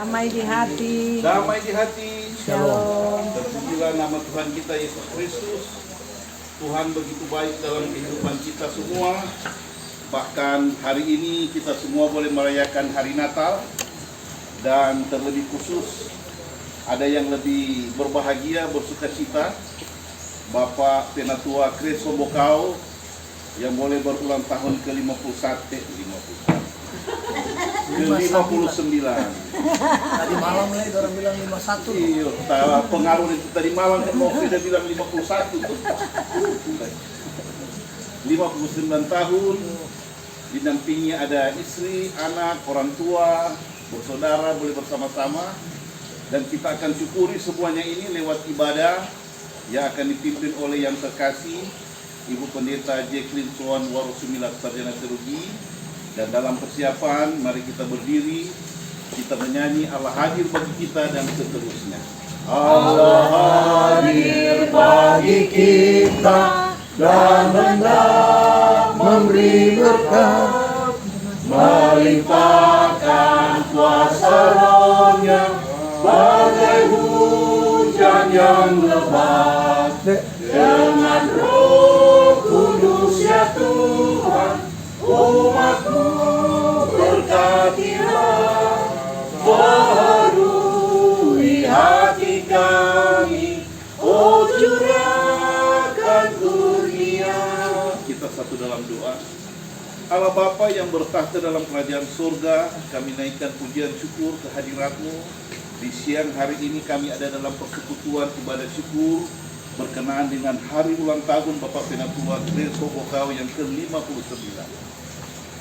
Damai di hati. Damai di hati. Shalom. Terpujilah nama Tuhan kita Yesus Kristus. Tuhan begitu baik dalam kehidupan kita semua. Bahkan hari ini kita semua boleh merayakan hari Natal. Dan terlebih khusus ada yang lebih berbahagia, bersukacita, Bapak Penatua Kris Hombokau yang boleh berulang tahun ke-59. Tadi malam lagi orang bilang 51. Iya, pengaruh itu tadi malam kan mau dia bilang 51 tuh. 59 tahun, didampingi ada istri, anak, orang tua, bersaudara, boleh bersama-sama. Dan kita akan syukuri semuanya ini lewat ibadah yang akan dipimpin oleh yang terkasih Ibu Pendeta Jacqueline Soan Warosumilat Sarjana Teologi. Dan dalam persiapan, mari kita berdiri, kita menyanyi Allah hadir bagi kita dan seterusnya. Allah hadir bagi kita dan hendak memberi berkat, melimpahkan kuasa Roh-Nya bagai hujan yang lebat. Dengan Roh Kudus ya Tuhan, umat-Mu berkatilah, baharui hati kami, oh curahkan kurnia. Kita satu dalam doa. Allah Bapa yang bertahta dalam kerajaan surga, kami naikkan pujian syukur kehadirat-Mu. Di siang hari ini kami ada dalam persekutuan ibadah syukur berkenaan dengan hari ulang tahun Bapak Penatua Kris Hombokau yang ke-59.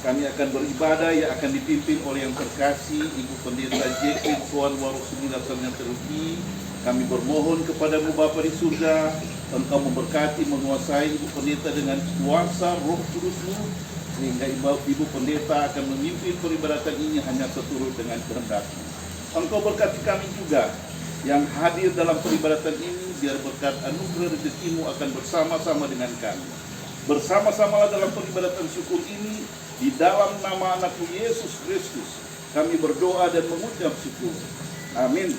Kami akan beribadah yang akan dipimpin oleh yang terkasih Ibu Pendeta Jacqueline Soan Warosumilat Sarjana Teologi. Kami bermohon kepadamu Bapa di surga, Engkau memberkati, menguasai Ibu Pendeta dengan kuasa Roh Kudus-Mu, sehingga Ibu Pendeta akan memimpin peribadatan ini hanya seturut dengan kehendak-Mu. Engkau berkati kami juga yang hadir dalam peribadatan ini, biar berkat anugerah rezeki-Mu akan bersama-sama dengan kami. Bersama-samalah dalam peribadatan syukur ini, di dalam nama anak-Mu Yesus Kristus, kami berdoa dan mengucap syukur. Amin.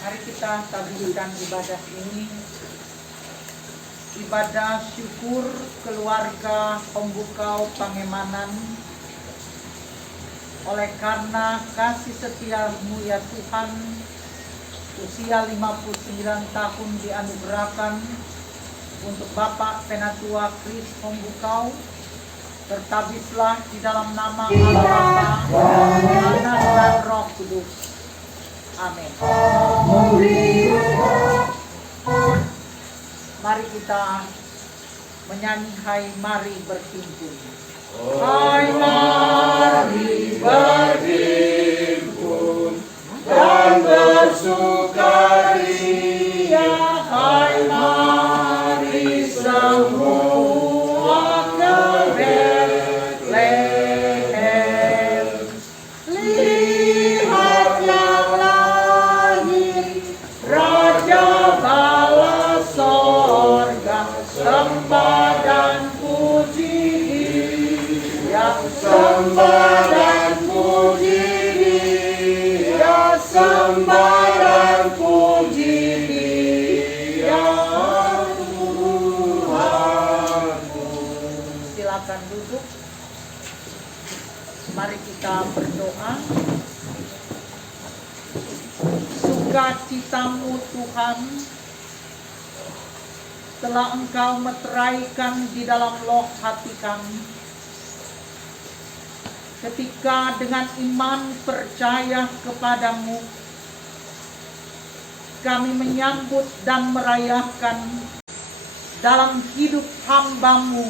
Mari kita tabuhkan ibadah ini. Ibadah syukur keluarga Hombokau Pangemanan. Oleh karena kasih setia-Mu ya Tuhan, usia 59 tahun dianugerahkan untuk Bapak Penatua Kris Hombokau. Tertabislah di dalam nama Allah Bapa, Anak dan Roh Kudus. Amin. Mari kita menyanyi Hai Mari Berhimpun. Hai mari berhimpun dan bersukaria, hai mari semua ke Betlehem. Lihat yang lahir, Raja bala sorga, sembah dan puji Dia, sembah dan puji Dia, sembah dan puji Dia, Tuhanku. Silakan duduk. Mari kita berdoa. Sukacita-Mu Tuhan telah Engkau meteraikan di dalam loh hati kami. Ketika dengan iman percaya kepadamu, kami menyambut dan merayakan dalam hidup hamba-Mu,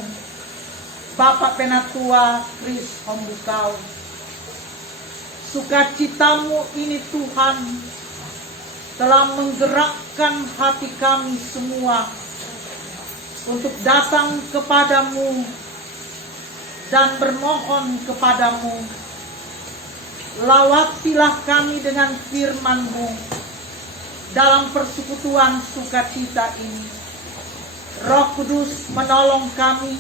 Bapak Penatua Kris Hombokau. Sukacita-Mu ini Tuhan telah menggerakkan hati kami semua untuk datang kepadamu dan bermohon kepadamu. Lawatilah kami dengan firman-Mu dalam persekutuan sukacita ini. Roh Kudus menolong kami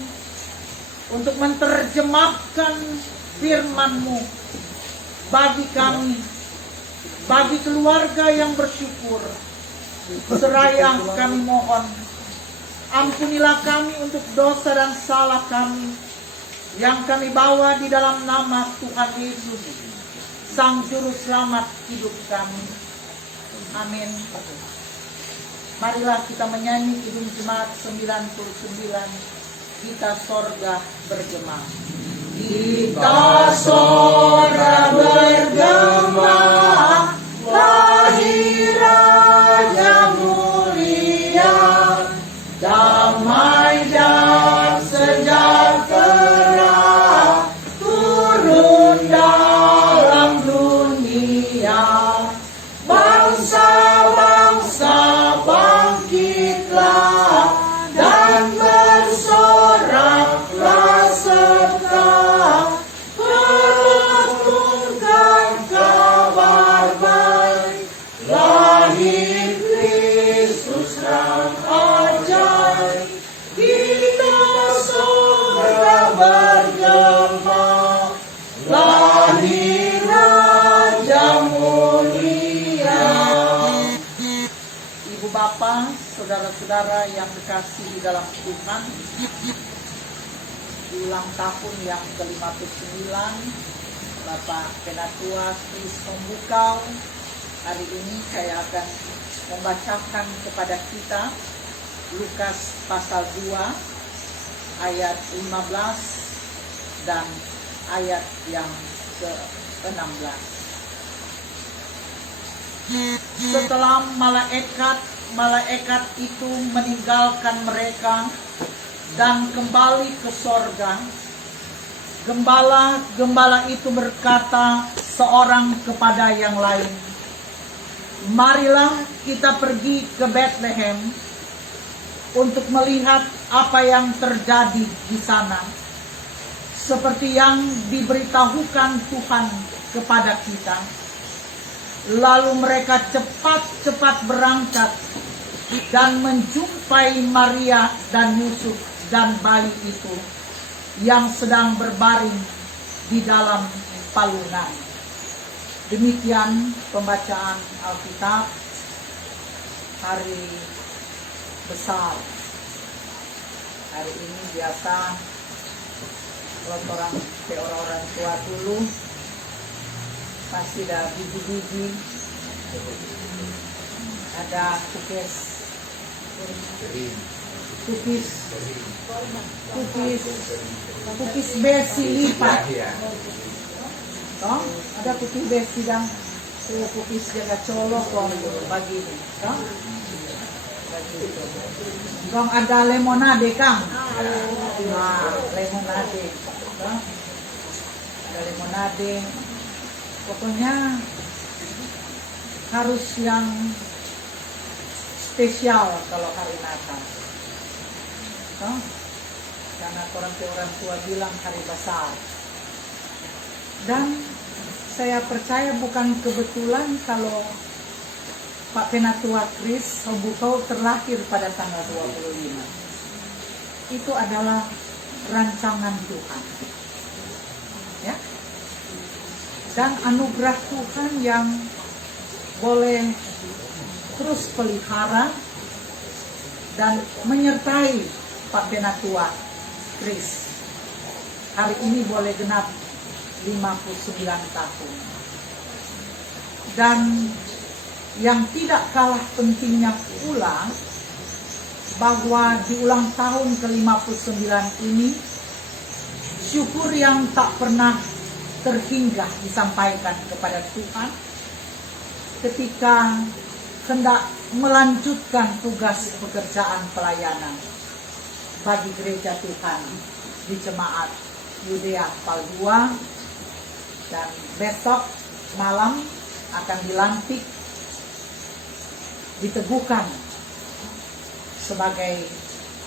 untuk menerjemahkan firman-Mu bagi kami, bagi keluarga yang bersyukur. Seraya kami mohon, ampunilah kami untuk dosa dan salah kami yang kami bawa di dalam nama Tuhan Yesus, Sang Juru Selamat hidup kami. Amin. Marilah kita menyanyi Kidung Jemaat 99, Kita Sorga Bergema. Kita sorga bergema, lahir Raja mulia, damai dan sejahtera turun dalam dunia. Bangsa-bangsa bangkitlah dan bersoraklah serta melaturkan kabar baik, lahir Kristus dan ajaib. Kita sorga bergema, lahir Raja mulia. Ibu Bapa, saudara-saudara yang dikasihi di dalam Tuhan, di ulang tahun yang ke-59 Bapak Penatua Kris Pembukau, hari ini saya akan membacakan kepada kita Lukas pasal 2 ayat 15 dan ayat yang ke-16. Setelah malaikat itu meninggalkan mereka dan kembali ke sorga, gembala itu berkata seorang kepada yang lain, "Marilah kita pergi ke Bethlehem untuk melihat apa yang terjadi di sana, seperti yang diberitahukan Tuhan kepada kita." Lalu mereka cepat-cepat berangkat dan menjumpai Maria dan Yusuf dan bayi itu yang sedang berbaring di dalam palungan. Demikian pembacaan Alkitab hari besar. Hari ini biasa orang tua dulu pasti ada biji-biji, ada kukis besi lipat, toh ada kukis besi dan kukis jaga colok bagi itu, toh bagi itu. Kong ada lemonade kang, nah lemonade, toh ada lemonade. Pokoknya harus yang spesial kalau hari Natal. Oh, karena orang tua bilang hari besar. Dan saya percaya bukan kebetulan kalau Pak Penatua Kris Pembukau terlahir pada tanggal 25. Itu adalah rancangan Tuhan. Ya. Dan anugerah Tuhan yang boleh terus pelihara dan menyertai Pak Penatua Kris. Hari ini boleh genap 59 tahun. Dan yang tidak kalah pentingnya pula bahwa di ulang tahun ke-59 ini syukur yang tak pernah terhingga disampaikan kepada Tuhan ketika hendak melanjutkan tugas pekerjaan pelayanan bagi gereja Tuhan di Jemaat Yudea Paldua, dan besok malam akan dilantik, diteguhkan sebagai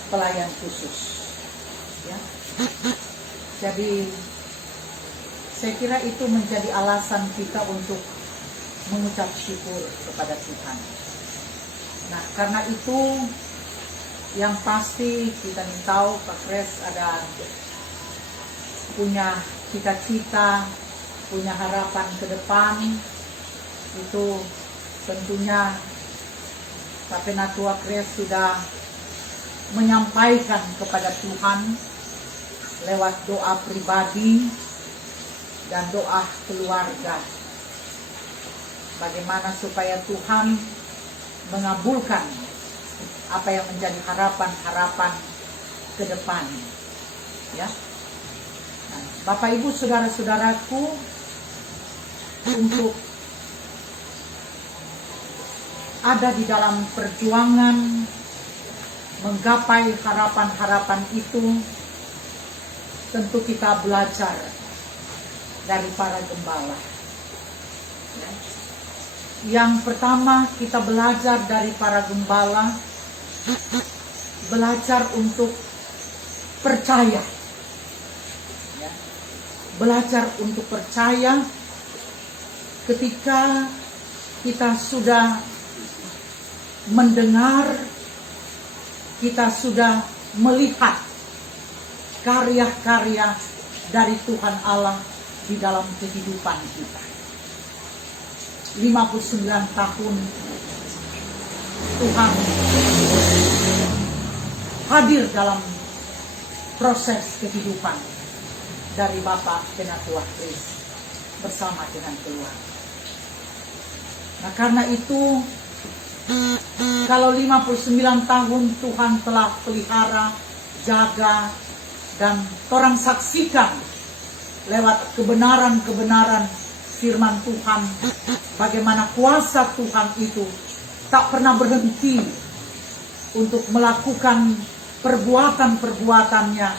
pelayan khusus. Ya. Jadi saya kira itu menjadi alasan kita untuk mengucap syukur kepada Tuhan. Nah, karena itu yang pasti kita tahu Pak Kres ada punya cita-cita punya harapan ke depan, itu tentunya Pak Penatua Kres sudah menyampaikan kepada Tuhan lewat doa pribadi dan doa keluarga. Bagaimana supaya Tuhan mengabulkan apa yang menjadi harapan-harapan ke depan. Ya. Nah, Bapak Ibu saudara-saudaraku, untuk ada di dalam perjuangan menggapai harapan-harapan itu, tentu kita belajar dari para gembala. Ya. Yang pertama kita belajar dari para gembala, belajar untuk percaya. Ya. Belajar untuk percaya ketika kita sudah mendengar, kita sudah melihat karya-karya dari Tuhan Allah di dalam kehidupan kita. 59 tahun Tuhan hadir dalam proses kehidupan dari Bapak Penatua Kres bersama dengan keluarga. Nah, karena itu kalau 59 tahun Tuhan telah pelihara, jaga, dan orang saksikan lewat kebenaran-kebenaran firman Tuhan, bagaimana kuasa Tuhan itu tak pernah berhenti untuk melakukan perbuatan-perbuatannya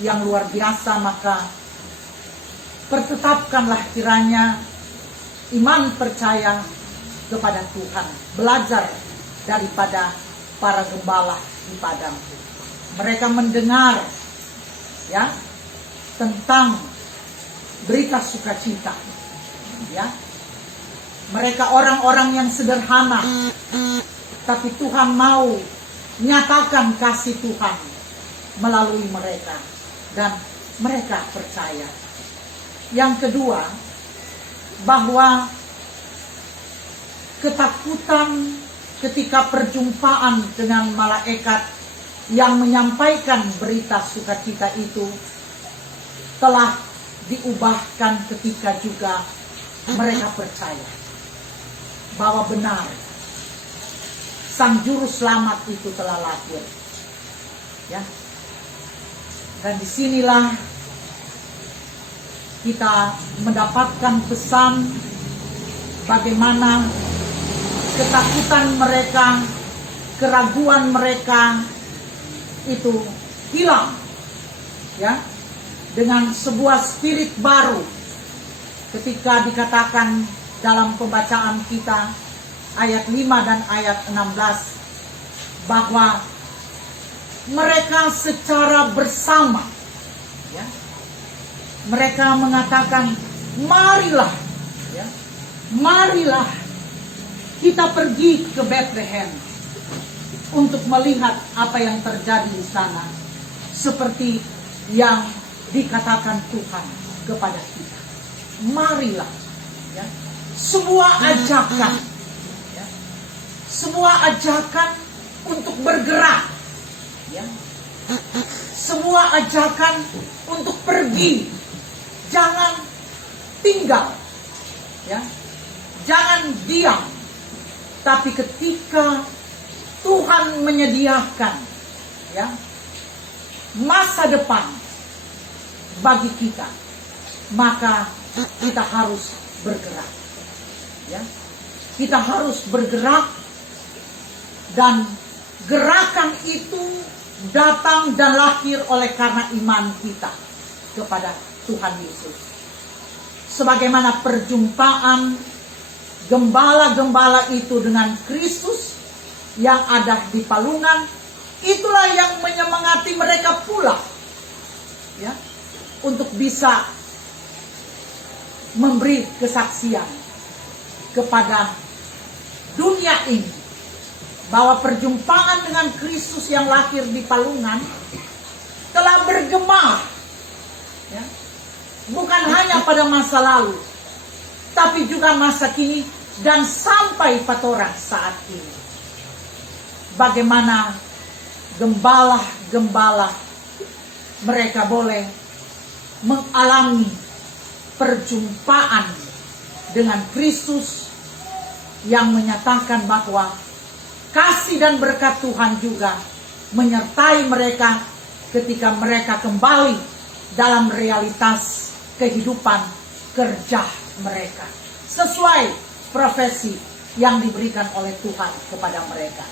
yang luar biasa, maka pertetapkanlah kiranya iman percaya kepada Tuhan, belajar daripada para gembala di padang. Mereka mendengar ya tentang berita sukacita, ya. Mereka orang-orang yang sederhana, tapi Tuhan mau nyatakan kasih Tuhan melalui mereka, dan mereka percaya. Yang kedua, bahwa ketakutan ketika perjumpaan dengan malaikat yang menyampaikan berita sukacita itu telah diubahkan ketika juga mereka percaya bahwa benar Sang Juru Selamat itu telah lahir. Ya. Dan disinilah kita mendapatkan pesan bagaimana ketakutan mereka, keraguan mereka itu hilang, ya, dengan sebuah spirit baru. Ketika dikatakan dalam pembacaan kita ayat 5 dan ayat 16 bahwa mereka secara bersama, ya, mereka mengatakan, marilah, ya, marilah kita pergi ke Bethlehem untuk melihat apa yang terjadi di sana, seperti yang dikatakan Tuhan kepada kita. Marilah, ya, sebuah ajakan, ya, sebuah ajakan untuk bergerak, ya, sebuah ajakan untuk pergi, jangan tinggal, ya, jangan diam. Tapi ketika Tuhan menyediakan, ya, masa depan bagi kita, maka kita harus bergerak, ya. Kita harus bergerak, dan gerakan itu datang dan lahir oleh karena iman kita kepada Tuhan Yesus. Sebagaimana perjumpaan gembala-gembala itu dengan Kristus yang ada di palungan, itulah yang menyemangati mereka pula, ya, untuk bisa memberi kesaksian kepada dunia ini bahwa perjumpaan dengan Kristus yang lahir di palungan telah bergema, ya, bukan hanya pada masa lalu, tapi juga masa kini dan sampai patora saat ini. Bagaimana gembala-gembala mereka boleh mengalami perjumpaan dengan Kristus yang menyatakan bahwa kasih dan berkat Tuhan juga menyertai mereka ketika mereka kembali dalam realitas kehidupan kerja mereka sesuai profesi yang diberikan oleh Tuhan kepada mereka.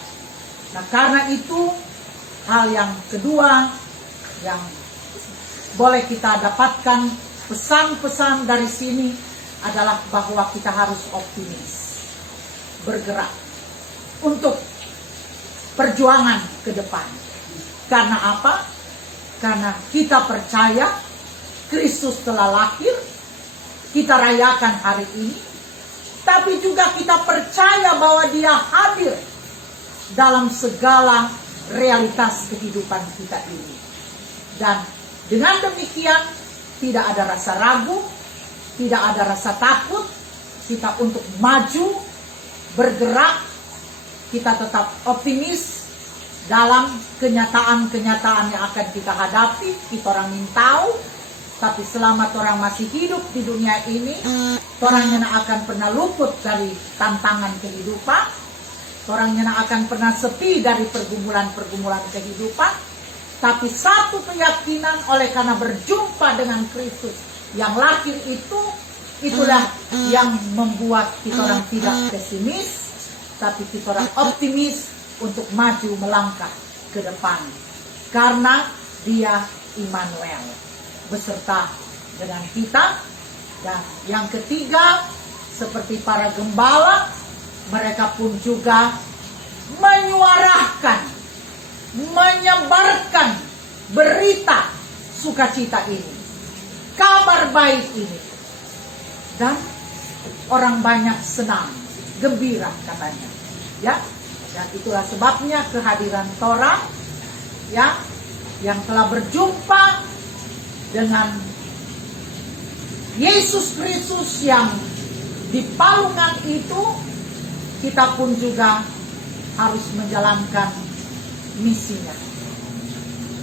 Nah, karena itu hal yang kedua yang boleh kita dapatkan pesan-pesan dari sini adalah bahwa kita harus optimis, bergerak untuk perjuangan ke depan. Karena apa? Karena kita percaya Kristus telah lahir, kita rayakan hari ini, tapi juga kita percaya bahwa Dia hadir dalam segala realitas kehidupan kita ini. Dan dengan demikian tidak ada rasa ragu, tidak ada rasa takut kita untuk maju, bergerak, kita tetap optimis dalam kenyataan-kenyataan yang akan kita hadapi. Kita orang ingin tahu, tapi selama orang masih hidup di dunia ini, orang yang akan pernah luput dari tantangan kehidupan, orang yang akan pernah sepi dari pergumulan-pergumulan kehidupan. Tapi satu keyakinan, oleh karena berjumpa dengan Kristus yang lahir itu, itulah yang membuat kita orang tidak pesimis, tapi kita orang optimis untuk maju melangkah ke depan. Karena Dia Immanuel beserta dengan kita. Dan yang ketiga, seperti para gembala, mereka pun juga menyuarakan, menyebarkan berita sukacita ini, kabar baik ini, dan orang banyak senang, gembira katanya, ya. Dan itulah sebabnya kehadiran Torah, ya, yang telah berjumpa dengan Yesus Kristus yang di palungan itu, kita pun juga harus menjalankan misinya,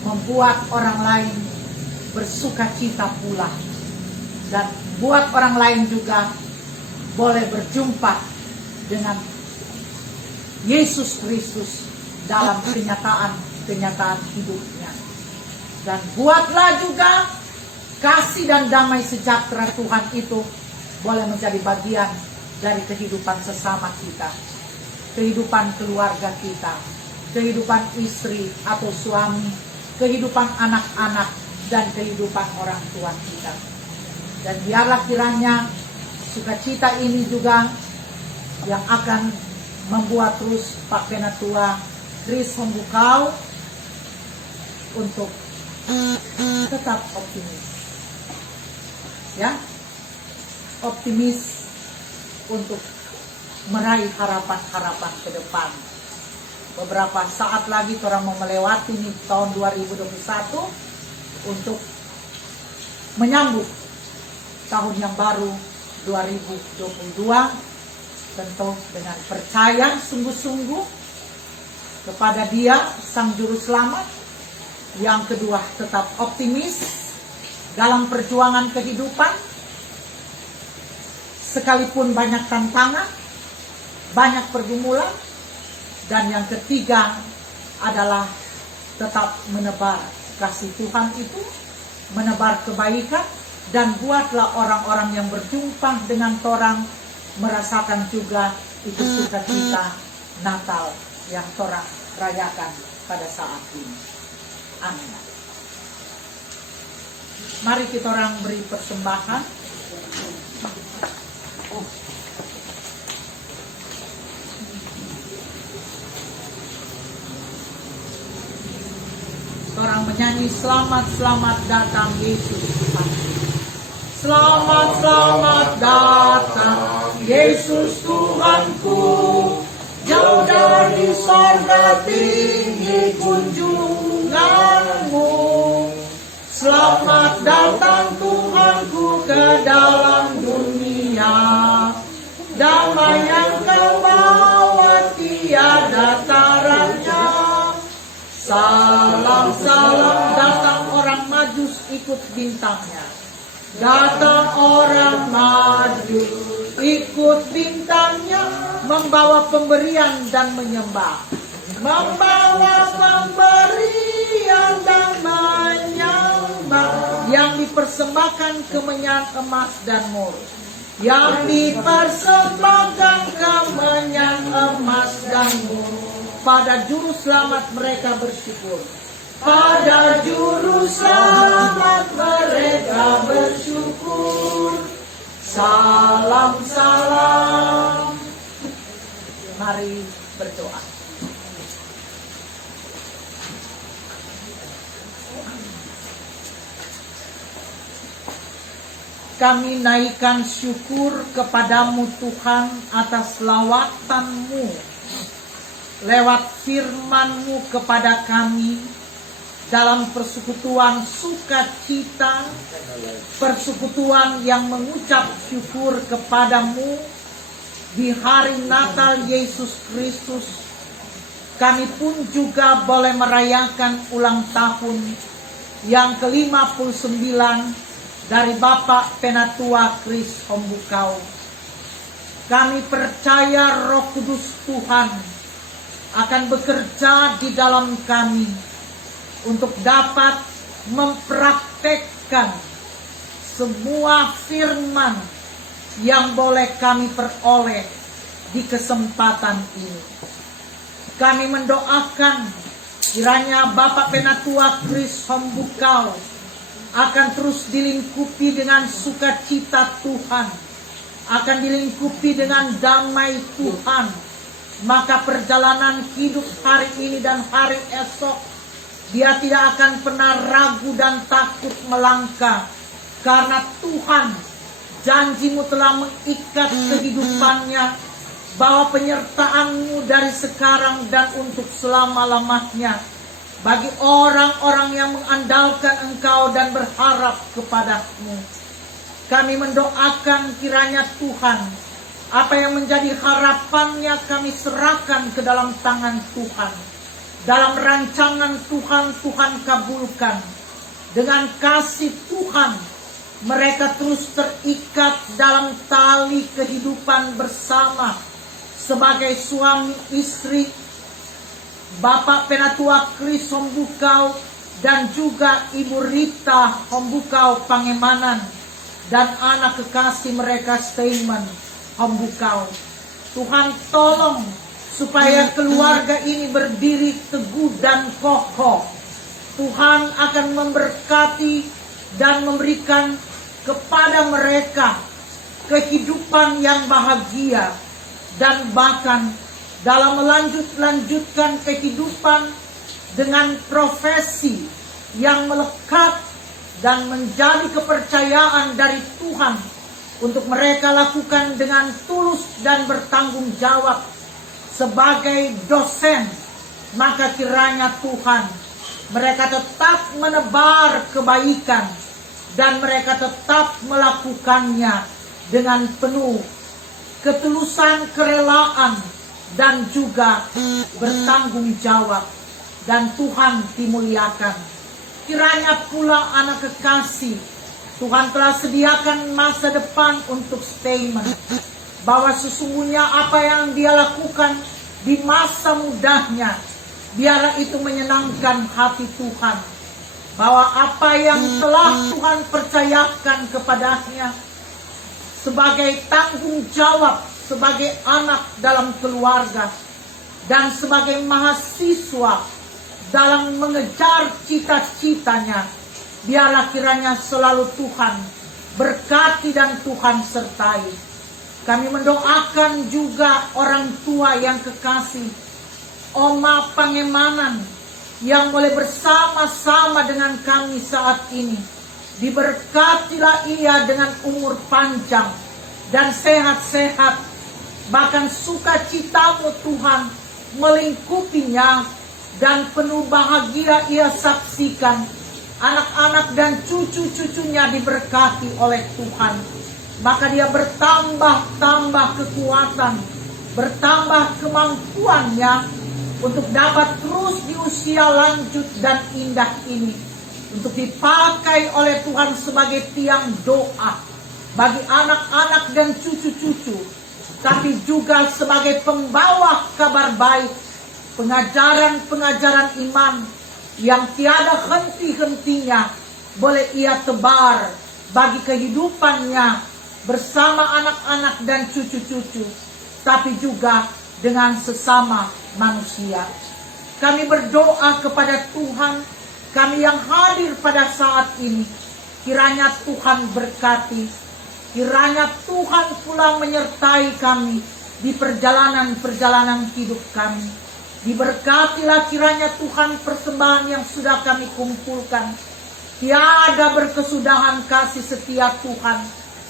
membuat orang lain bersukacita pula, dan buat orang lain juga boleh berjumpa dengan Yesus Kristus dalam kenyataan hidupnya. Dan buatlah juga kasih dan damai sejahtera Tuhan itu boleh menjadi bagian dari kehidupan sesama kita, kehidupan keluarga kita, kehidupan istri atau suami, kehidupan anak-anak, dan kehidupan orang tua kita. Dan biarlah kiranya sukacita ini juga yang akan membuat terus Pak Penatua Kris Hombukau untuk tetap optimis, ya, optimis untuk meraih harapan-harapan ke depan. Beberapa saat lagi orang mau melewati nih tahun 2021 untuk menyambut tahun yang baru 2022, tentu dengan percaya sungguh-sungguh kepada Dia Sang Juru Selamat. Yang kedua, tetap optimis dalam perjuangan kehidupan, sekalipun banyak tantangan, banyak pergumulan. Dan yang ketiga adalah tetap menebar kasih Tuhan itu, menebar kebaikan, dan buatlah orang-orang yang berjumpa dengan torang merasakan juga itu sukacita Natal yang torang rayakan pada saat ini. Amin. Mari kita orang beri persembahan. Orang menyanyi selamat, selamat datang Yesus Tuhan. Selamat, selamat datang Yesus Tuhanku. Jauh dari sorga tinggi kunjunganmu. Selamat datang Tuhanku dalam dunia. Damai yang kau bawa tiada taranya. Salam-salam, datang orang Majus ikut bintangnya. Datang orang Majus ikut bintangnya, membawa pemberian dan menyembah. Membawa pemberian dan menyembah, yang dipersembahkan kemenyan emas dan mur. Yang dipersembahkan kemenyan emas dan mur. Pada juru selamat mereka bersyukur. Pada juru selamat mereka bersyukur. Salam-salam. Mari berdoa. Kami naikkan syukur kepadamu Tuhan atas lawatan-Mu, lewat firman-Mu kepada kami dalam persekutuan sukacita, persekutuan yang mengucap syukur kepadamu di hari Natal Yesus Kristus. Kami pun juga boleh merayakan ulang tahun yang ke-59 dari Bapak Penatua Kris Hombukau. Kami percaya Roh Kudus Tuhan akan bekerja di dalam kami untuk dapat mempraktekkan semua firman yang boleh kami peroleh di kesempatan ini. Kami mendoakan kiranya Bapak Penatua Kris Hombukau akan terus dilingkupi dengan sukacita Tuhan, akan dilingkupi dengan damai Tuhan. Maka perjalanan hidup hari ini dan hari esok, dia tidak akan pernah ragu dan takut melangkah. Karena Tuhan, janji-Mu telah mengikat kehidupannya, bahwa penyertaan-Mu dari sekarang dan untuk selama-lamanya bagi orang-orang yang mengandalkan Engkau dan berharap kepada-Mu. Kami mendoakan kiranya Tuhan, apa yang menjadi harapannya kami serahkan ke dalam tangan Tuhan. Dalam rancangan Tuhan, Tuhan kabulkan. Dengan kasih Tuhan, mereka terus terikat dalam tali kehidupan bersama sebagai suami istri, Bapak Penatua Kris Hombukau dan juga Ibu Rita Hombukau Pangemanan dan anak kekasih mereka Steinman Hombukau. Tuhan tolong supaya keluarga ini berdiri teguh dan kokoh. Tuhan akan memberkati dan memberikan kepada mereka kehidupan yang bahagia dan bahkan dalam melanjutkan kehidupan dengan profesi yang melekat dan menjadi kepercayaan dari Tuhan untuk mereka lakukan dengan tulus dan bertanggung jawab sebagai dosen. Maka kiranya Tuhan, mereka tetap menebar kebaikan dan mereka tetap melakukannya dengan penuh ketulusan, kerelaan, dan juga bertanggung jawab, dan Tuhan dimuliakan. Kiranya pula anak kekasih, Tuhan telah sediakan masa depan untuk Steinman, bahwa sesungguhnya apa yang dia lakukan di masa mudanya, biarlah itu menyenangkan hati Tuhan, bahwa apa yang telah Tuhan percayakan kepadanya sebagai tanggung jawab, sebagai anak dalam keluarga, dan sebagai mahasiswa dalam mengejar cita-citanya, biarlah kiranya selalu Tuhan berkati dan Tuhan sertai. Kami mendoakan juga orang tua yang kekasih, Oma Pangemanan, yang boleh bersama-sama dengan kami saat ini. Diberkatilah ia dengan umur panjang dan sehat-sehat, bahkan sukacita-Mu Tuhan melingkupinya, dan penuh bahagia ia saksikan anak-anak dan cucu-cucunya diberkati oleh Tuhan. Maka dia bertambah-tambah kekuatan, bertambah kemampuannya untuk dapat terus di usia lanjut dan indah ini, untuk dipakai oleh Tuhan sebagai tiang doa bagi anak-anak dan cucu-cucu, tapi juga sebagai pembawa kabar baik, pengajaran-pengajaran iman yang tiada henti-hentinya boleh ia tebar bagi kehidupannya bersama anak-anak dan cucu-cucu, tapi juga dengan sesama manusia. Kami berdoa kepada Tuhan, kami yang hadir pada saat ini, kiranya Tuhan berkati, kiranya Tuhan pula menyertai kami di perjalanan-perjalanan hidup kami. Diberkatilah kiranya Tuhan persembahan yang sudah kami kumpulkan. Tiada berkesudahan kasih setia Tuhan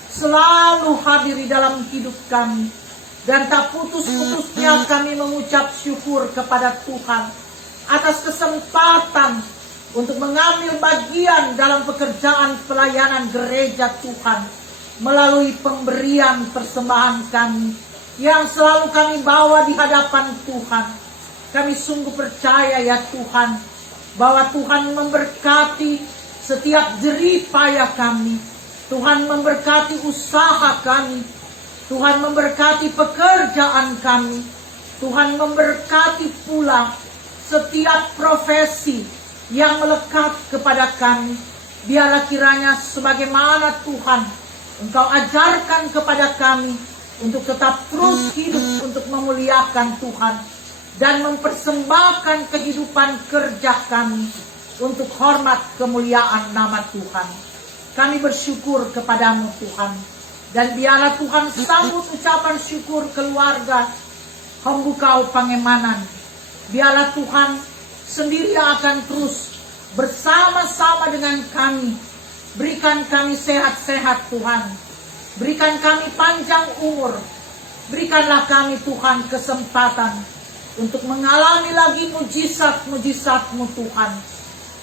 selalu hadir di dalam hidup kami. Dan tak putus-putusnya kami mengucap syukur kepada Tuhan atas kesempatan untuk mengambil bagian dalam pekerjaan pelayanan gereja Tuhan melalui pemberian persembahan kami yang selalu kami bawa di hadapan Tuhan. Kami sungguh percaya ya Tuhan, bahwa Tuhan memberkati setiap jerih payah kami. Tuhan memberkati usaha kami. Tuhan memberkati pekerjaan kami. Tuhan memberkati pula setiap profesi yang melekat kepada kami. Biarlah kiranya sebagaimana Tuhan Engkau ajarkan kepada kami untuk tetap terus hidup untuk memuliakan Tuhan dan mempersembahkan kehidupan kerja kami untuk hormat kemuliaan nama Tuhan. Kami bersyukur kepadamu Tuhan. Dan biarlah Tuhan sambut ucapan syukur keluarga hamba Kau Pangemanan. Biarlah Tuhan sendiri akan terus bersama-sama dengan kami. Berikan kami sehat-sehat Tuhan. Berikan kami panjang umur. Berikanlah kami Tuhan kesempatan untuk mengalami lagi mujizat-mujizat-Mu Tuhan,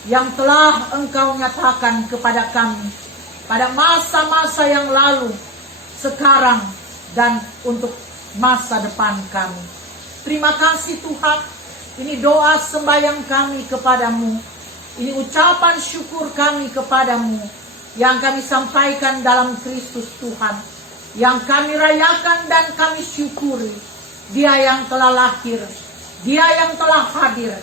yang telah Engkau nyatakan kepada kami pada masa-masa yang lalu, sekarang, dan untuk masa depan kami. Terima kasih Tuhan. Ini doa sembahyang kami kepadamu. Ini ucapan syukur kami kepadamu yang kami sampaikan dalam Kristus Tuhan, yang kami rayakan dan kami syukuri. Dia yang telah lahir, Dia yang telah hadir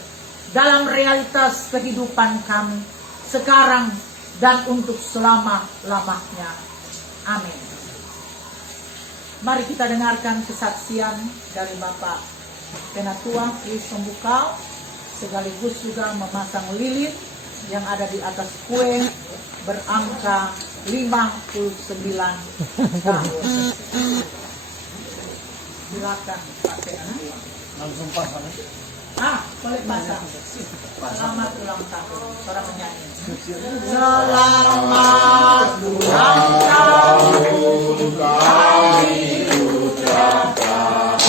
dalam realitas kehidupan kami sekarang dan untuk selama-lamanya. Amin. Mari kita dengarkan kesaksian dari Bapak Penatua Kris Pembukau, sekaligus juga memasang lilin yang ada di atas kue berangka 59 tahun. Silakan Pak Penatua. Langsung pasang. Boleh pasang. Selamat ulang tahun. Seorang menyanyi. Selamat ulang tahun kami ucapkan.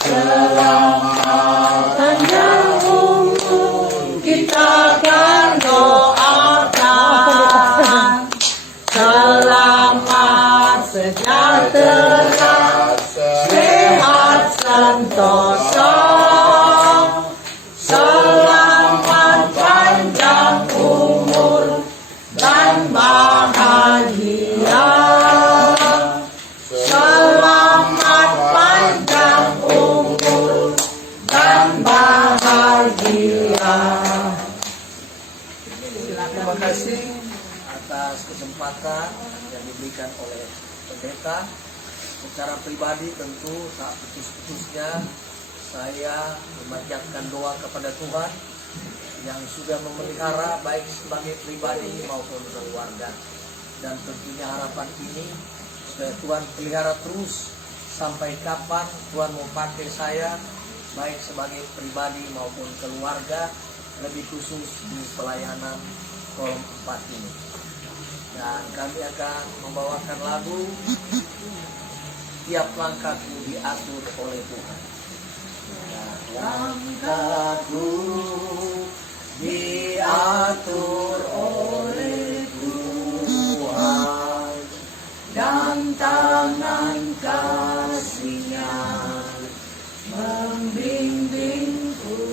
Selamat panjang umur kita akan doakan. Selamat sejahtera, sehat sentosa. Selamat panjang umur dan bahagia. Selamat panjang umur dan bahagia. Terima kasih atas kesempatan yang diberikan oleh pendeta. Secara pribadi tentu tak putus-putusnya saya memanjatkan doa kepada Tuhan yang sudah memelihara baik sebagai pribadi maupun keluarga. Dan tentunya harapan ini supaya Tuhan pelihara terus sampai kapan Tuhan mau pakai saya baik sebagai pribadi maupun keluarga, lebih khusus di pelayanan kolom 4 ini. Dan kami akan membawakan lagu Tiap Langkahku Diatur Oleh Tuhan. Langkahku diatur oleh Tuhan, dan tangan kasih-Nya membimbingku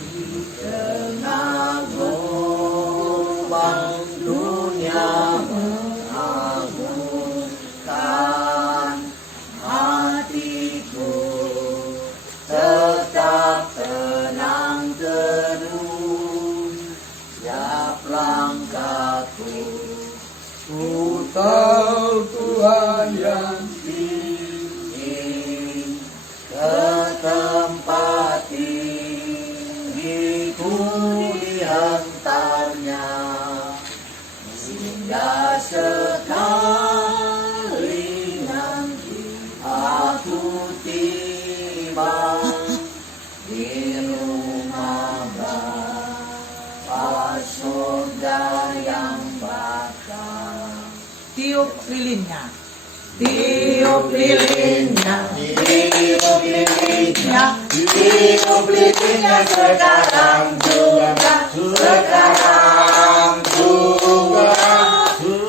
di tengah gelombang dunia mengagumkan. Hatiku tetap tenang teduh, siap langkahku. Ku tahu Tuhan yang tinggi, ke tempat tinggi ku dihantarnya, hingga sekali nanti aku tiba di rumah Bapa surga yang bakal. Tiup lilinnya, tiup lilinnya, tiup lilinnya, tiup lilinnya sekarang juga, sekarang juga,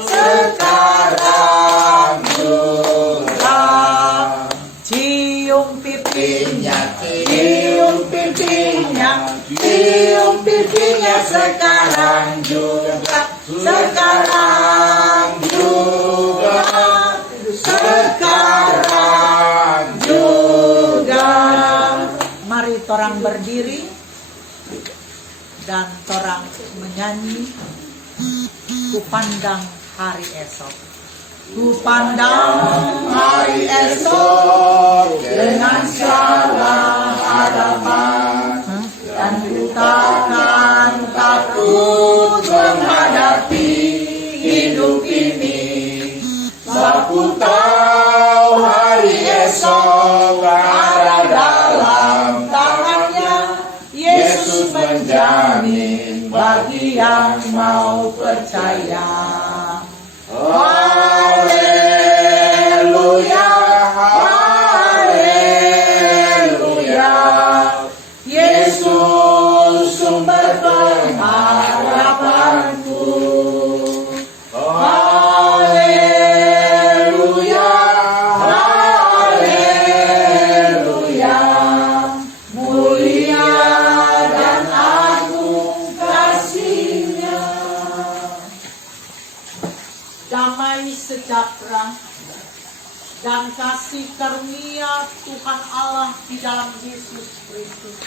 sekarang juga. Cium pipinya, cium pipinya, cium pipinya sekarang juga, sekarang juga, sekarang juga. Mari torang berdiri dan torang menyanyi. Ku pandang hari esok, ku pandang hari esok dengan segala harapan, dan ku takkan takut menghadapi hidup ini. Aku tahu hari esok ada dalam tangannya. Yesus menjamin bagi yang mau percaya. Haleluya, haleluya. Yesus sumber pengharapanku. Haleluya, haleluya. Mulia dan agung kasih-Nya. Damai sejahtera dan kasih karunia Tuhan Allah di dalam Yesus Kristus,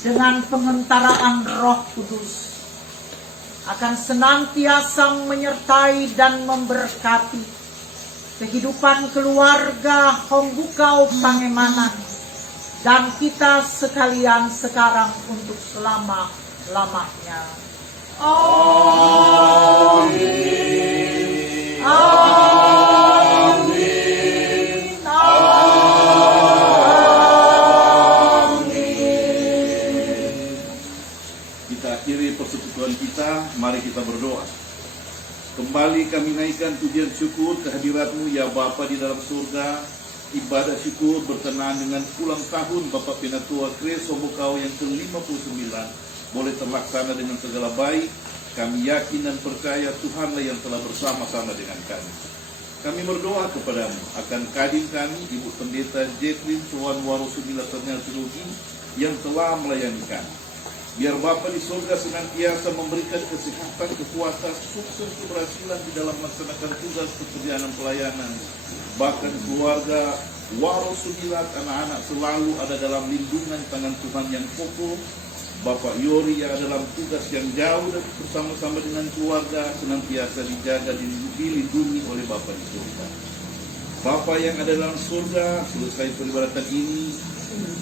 dengan pengentaraan Roh Kudus, akan senantiasa menyertai dan memberkati kehidupan keluarga Hombukau Pangemanan dan kita sekalian sekarang untuk selama-lamanya. Amin. Amin. Amin. Kita akhiri persekutuan kita, mari kita berdoa. Kembali kami naikkan pujian syukur kehadirat-Mu ya Bapa di dalam surga. Ibadah syukur berkenaan dengan ulang tahun Bapak Penatua Kres Hombukau yang ke-59 boleh terlaksana dengan segala baik. Kami yakin dan percaya Tuhanlah yang telah bersama-sama dengan kami. Kami berdoa kepadamu akan kadin kami Ibu Pendeta Jacqueline Tuan Warosumila Ternyal Teologi yang telah melayani kami. Biar Bapa di surga senantiasa memberikan kesehatan, kekuatan, sukses, keberhasilan di dalam melaksanakan tugas pekerjaan dan pelayanan. Bahkan keluarga Warosumilat, anak-anak selalu ada dalam lindungan tangan Tuhan yang kokoh. Bapak Yori yang ada dalam tugas yang jauh dan bersama-sama dengan keluarga senantiasa dijaga, dilindungi oleh Bapa di surga. Bapa yang ada dalam surga, selesai peribadatan ini,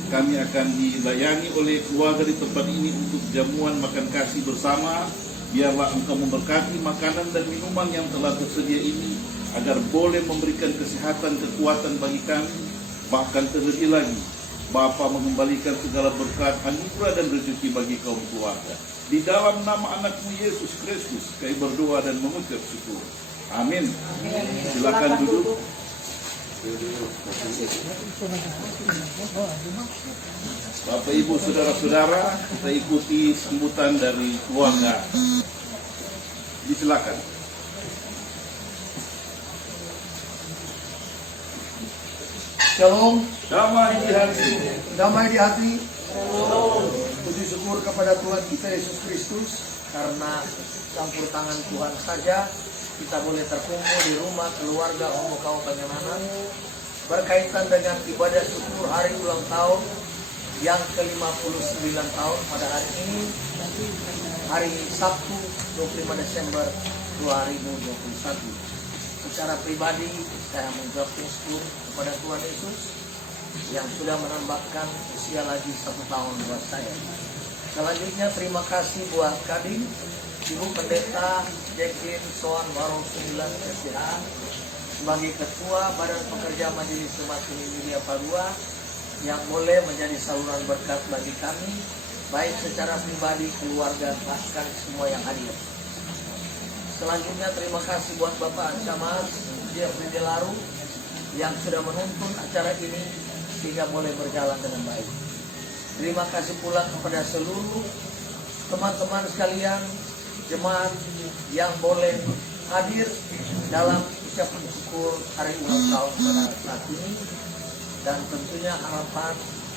kami akan dilayani oleh keluarga di tempat ini untuk jamuan makan kasih bersama. Biarlah Engkau memberkati makanan dan minuman yang telah tersedia ini, agar boleh memberikan kesehatan, kekuatan bagi kami. Bahkan terlebih lagi, Bapa mengembalikan segala berkat, anugerah dan rezeki bagi kaum keluarga. Di dalam nama anak-Mu Yesus Kristus, kami berdoa dan mengucap syukur. Amin. Silakan duduk. Bapak Ibu saudara-saudara, kita ikuti sambutan dari keluarga. Silakan. Shalom, Damai di hati. damai di hati. Puji syukur kepada Tuhan kita Yesus Kristus karena campur tangan Tuhan saja kita boleh terkumpul di rumah keluarga Omo Kau Pangenanan berkaitan dengan ibadah syukur hari ulang tahun yang ke-59 tahun pada hari ini, hari Sabtu 25 Desember 2021. Secara pribadi saya mengucapkan syukur kepada Tuhan Yesus yang sudah menambahkan usia lagi 1 tahun buat saya. Selanjutnya terima kasih buat Kadin, Ibu Pendeta Jacqueline Soan Waro 9 SDA sebagai Ketua Badan Pekerja Majelis Jemaat Unimilya Padua yang boleh menjadi saluran berkat bagi kami, baik secara pribadi, keluarga, bahkan semua yang hadir. Selanjutnya terima kasih buat Bapak Ancamas Jeffrey Delaru yang sudah menuntun acara ini sehingga boleh berjalan dengan baik. Terima kasih pula kepada seluruh teman-teman sekalian, jemaat yang boleh hadir dalam ucapan syukur hari ulang tahun pada saat ini, dan tentunya harapan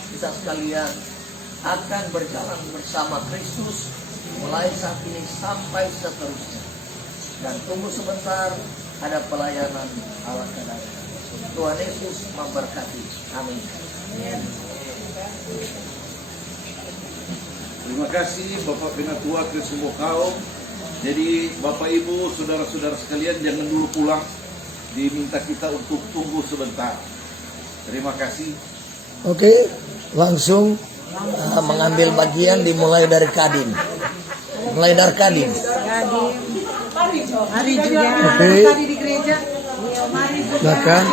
kita sekalian akan berjalan bersama Kristus mulai saat ini sampai seterusnya. Dan tunggu sebentar, ada pelayanan ala kadang. Tuhan Yesus memberkati. Amin. Terima kasih Bapak Penatua Kristus Bokau. Jadi Bapak Ibu, saudara-saudara sekalian, jangan dulu pulang. Diminta kita untuk tunggu sebentar. Terima kasih. Oke, langsung mengambil bagian dimulai dari Kadin. Mulai dari Kadin. Hari juga Oke. tadi di gereja. Mari juga. Silakan.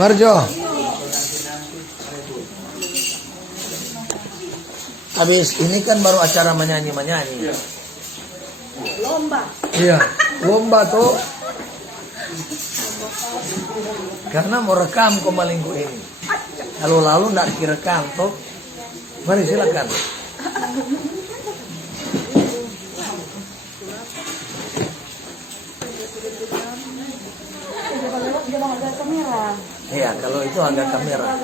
Marjo. Habis ini kan baru acara menyanyi-menyanyi. Lomba. Iya, lomba tuh. Karena mau rekam minggu ini. Lalu nggak direkam tuh. Mari silakan. Iya, kalau itu agak kamera.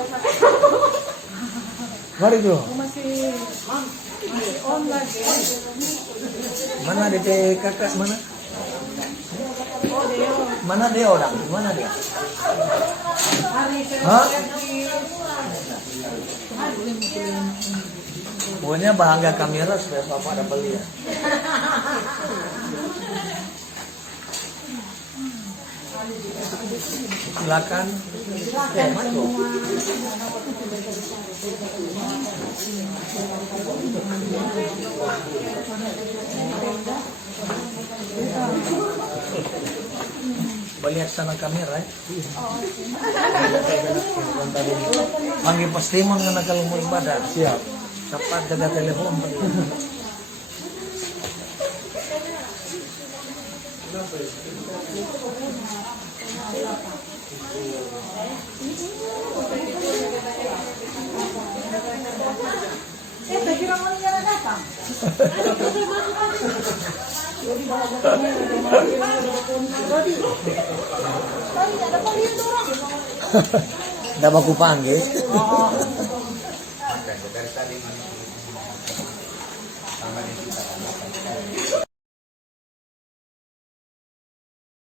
Mari tuh. Masih on lagi. Mana DP kakak mana? Mana dia orang? Mana dia? Hah? Pokoknya bangga kamera supaya papa ada beli ya. Silakan. Maju. Balik sana kamera ya. Panggil pastimon karena kalau mau ibadah. Siap. Cepat jaga telepon. Saya kira mau nyara datang. Dah baku panggil.